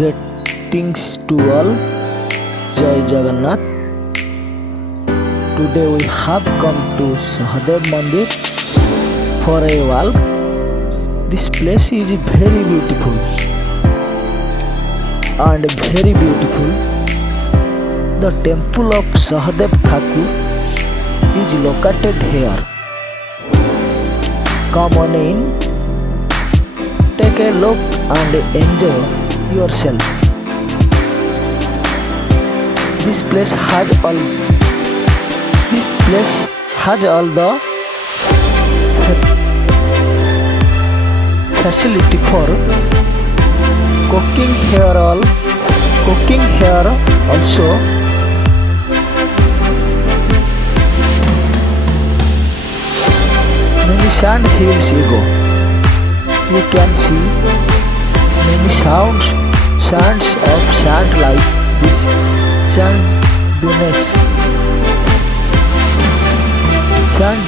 Greetings to all. Jai Jagannath. Today we have come to Sahadev Mandir for a walk. This place is very beautiful and very beautiful. The temple of Sahadev Thakur is located here. Come on in, take a look and enjoy yourself. This place has all the facility for cooking here also. Many sand hills ago. You can see many sands of sand like this sand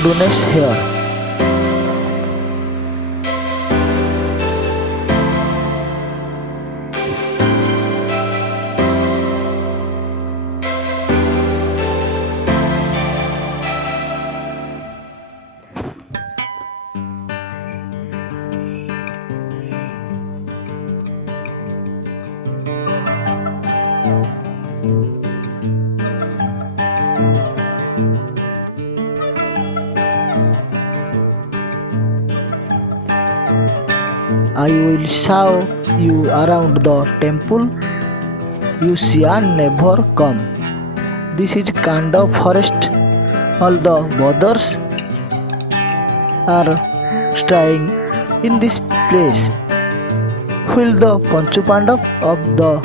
dunes here. I will show you around the temple. You see and never come. This is kind of forest. All the brothers are staying in this place. While the Panchu Pandav of the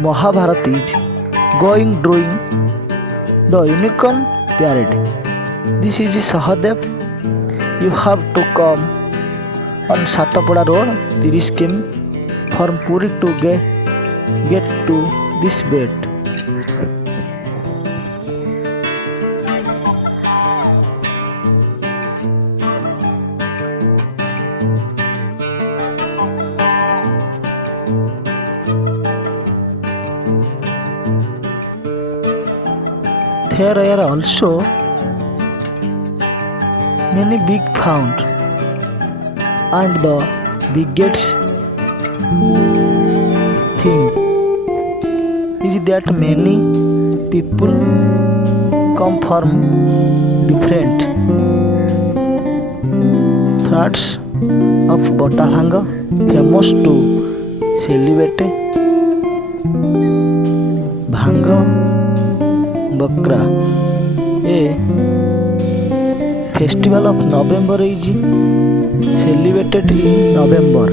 Mahabharata is going during the unicorn parade. This is Sahadev. You have to come on Satapada road 30 km from Puri to get to this bed. There are also many big found, and the biggest thing is that many people come from different parts of Botahanga, famous to celebrate Bhanga Bakra. A festival of November is celebrated in November.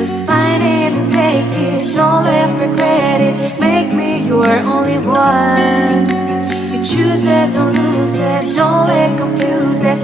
Just find it and take it, don't let regret it. Make me your only one. You choose it, don't lose it, don't let confuse it.